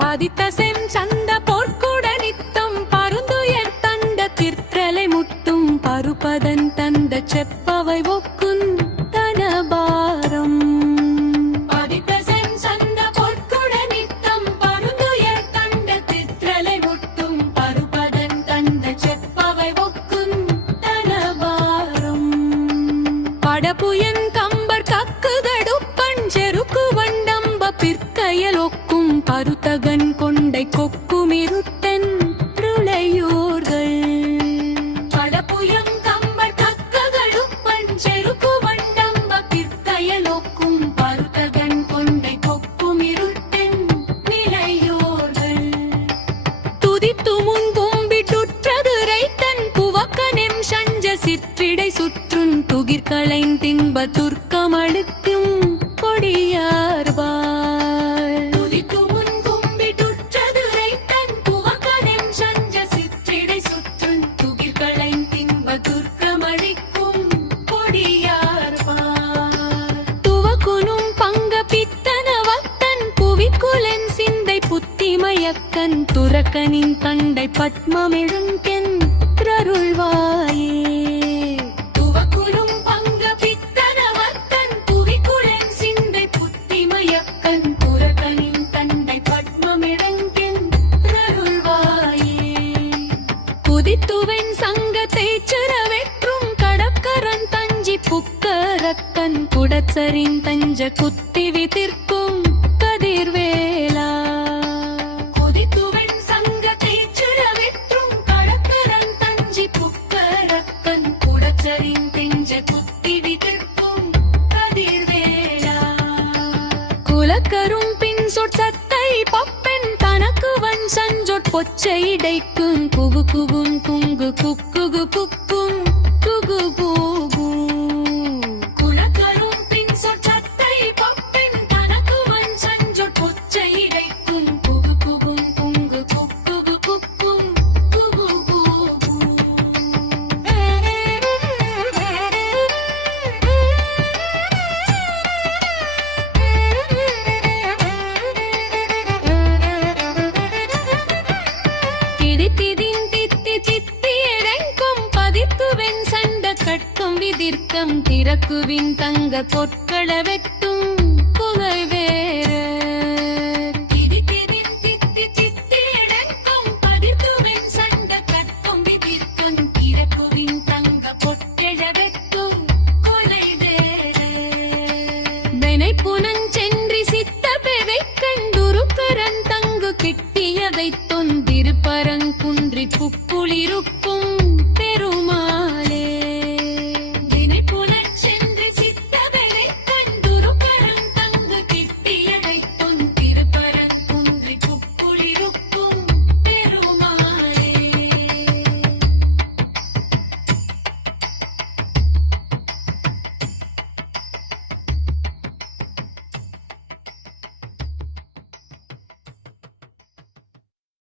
பதித்தசெம் சந்த போர்க்குட நித்தம் பருந்துயர் தண்ட திர்த்தலை முட்டும் பருப்பதன் தந்த செப்பவை ஒக்குன் தனபாரம் பதித்தசெம் சந்த போர்க்குட நித்தம் பருந்துயர் தண்ட திர்த்தலை முட்டும் பருப்பதன் தந்த செப்பவை ஒக்குன் தனபாரம் படபுயன் கம்பர் கக்குதடுப்பன் செருக்கு வண்டம்ப பிற்கையல் ஒக்கும் பருத்தகன் கொண்டை கொக்குமிருத்தன் ருளையூர்கள் படபுயம் கம்பர் கக்ககடுப்பன் செருக்கு வண்டம்ப பிற்கையலொக்கும் பருத்தகன் கொண்டை கொக்குமிருத்தன் நிலையூர்கள் துதித்து முன் கும்பிட்டுற்றது ரைத்தன் புவக்கனெம் சஞ்ச சிற்றிடை சுற்றுன் துகிர்களைன் தின்ப துர்க்கமழுக்கும் கொடியார்பார் புத்திமயக்கன் துரக்கனின் தண்டை பத்மமிழுங்கென் த்ரருள்வாயே துவக்குலும் பங்க பித்தனவக்கன் புவிக்குலன் சிந்தை புத்திமயக்கன் துரக்கனின் தண்டை பத்மமிழுங்கென் த்ரருள்வாயே குதித்துவன் சங்கத்தை சிறவெற்றும் கடக்கரன் தஞ்சி புக்கரக்கன் குடச்சரின் தஞ்ச குத்தி விதிர்க்கும் கதிர்வேலா குலக்கரும் பின் சொற்சத்தை பப்பென் தனக்குவன் சஞ்சொற் பொச்சை இடைக்கும் குகு குகும் குங்கு குக்குகு புக்கும் குகு பூகு குலக்கரும் பின் சொற்சத்தை பப்பென் தனக்குவன் சஞ்சொற் பொச்சை இடைக்கும் குகு குகும் குங்கு குக்குகு புக்கும் குகு பூகு கட்டும் விதிர்க்கம் திறக்குவின் தங்க பொற்கள வெட்டும் புகை வேறு பதித்துவின் சண்ட கட்டும் விதிர்க்கம் திறக்குவின் தங்க பொற்கள வெட்டும் கொலை வேறு வெனைப்புனன் சென்றி சித்த பெவைக்கண் துருக்கரன் தங்கு கிட்டியதை தொந்திருப்பரங்குன்றி புப்புளிருக்கும் பெருமா